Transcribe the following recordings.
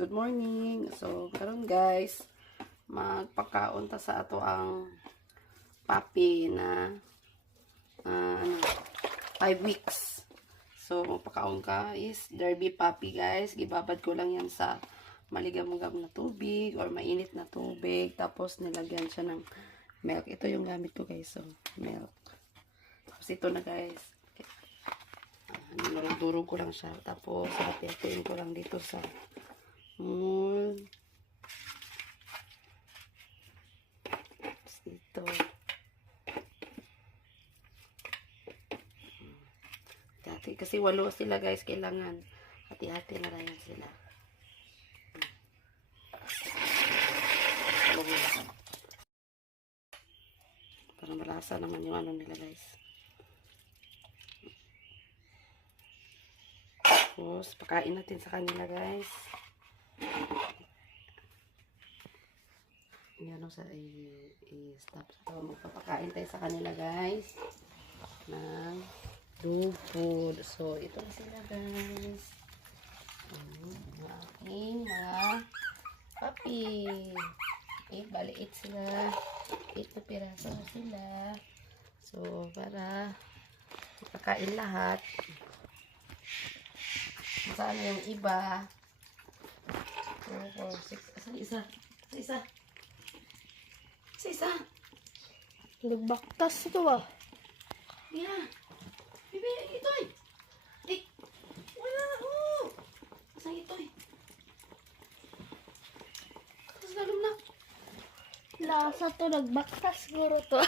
good morning. So, karon guys, magpakaon ta sa ato ang puppy na 5 weeks. So, magpakaon ka is Derby puppy guys. Gibabad ko lang yan sa maligam-gam na tubig or mainit na tubig. Tapos, nilagyan siya ng milk. Ito yung gamit ko guys. So, milk. Tapos, ito na guys. Durog ko lang siya. Tapos, hati-hatiin ko lang dito sa mold. Tapos, dito. Hati-hati. Kasi 8 sila guys. Kailangan hati-hati na rin sila. Para malasa naman yung ano nila guys. Tapos, pakain natin sa kanila, guys. Yan o sa i-stop. So, magpapakain tayo sa kanila, guys. Ng dog food. So, ito na sila, guys. Mga aking mga puppy. Bali 8 sila. 8 na piraso na sila. So, para pakain lahat. Saan yung iba? 2, 4, 6. Isa. Nagbaktas ito ba? Yeah. Bibi, ito eh. Wala. Saan ito eh? Tapos lalong na. Lasa to, nagbaktas siguro to.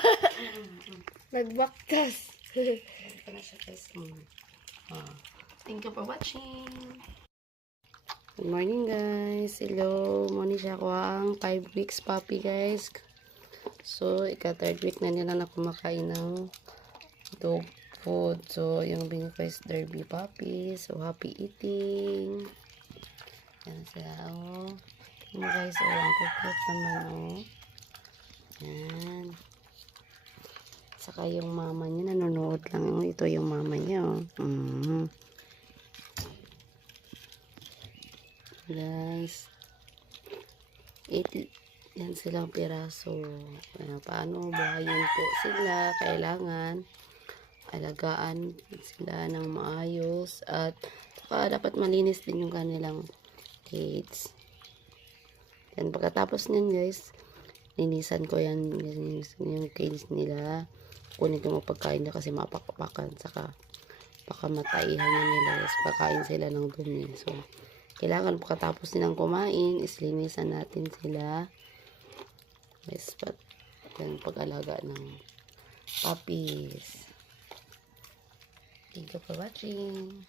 Nagbaktas. Ito na siya guys. Thank you for watching. Good morning guys. Hello. Muna siya ko ang 5 weeks puppy guys. So, ika-3rd week na nila na kumakain ng dog food. So, yung binili ko is Derby puppy. So, happy eating. Yan sila Yung guys, ang cute naman Yan. Saka yung mama niya nanonood lang. Ito yung mama niya guys, 8 yan silang piraso. Paano buhayin po sila, kailangan alagaan sila ng maayos at saka dapat malinis din yung kanilang cage. Yan, pagkatapos nyan guys, linisan ko yan yung cage nila. Kunin ko mapagkain na kasi mapakapakan, saka baka mataihan nila guys, pakain sila ng dumi. So, kailangan pagkatapos nilang kumain, islinisan natin sila. Yes, but yan pag-alaga ng puppies. Thank you for watching.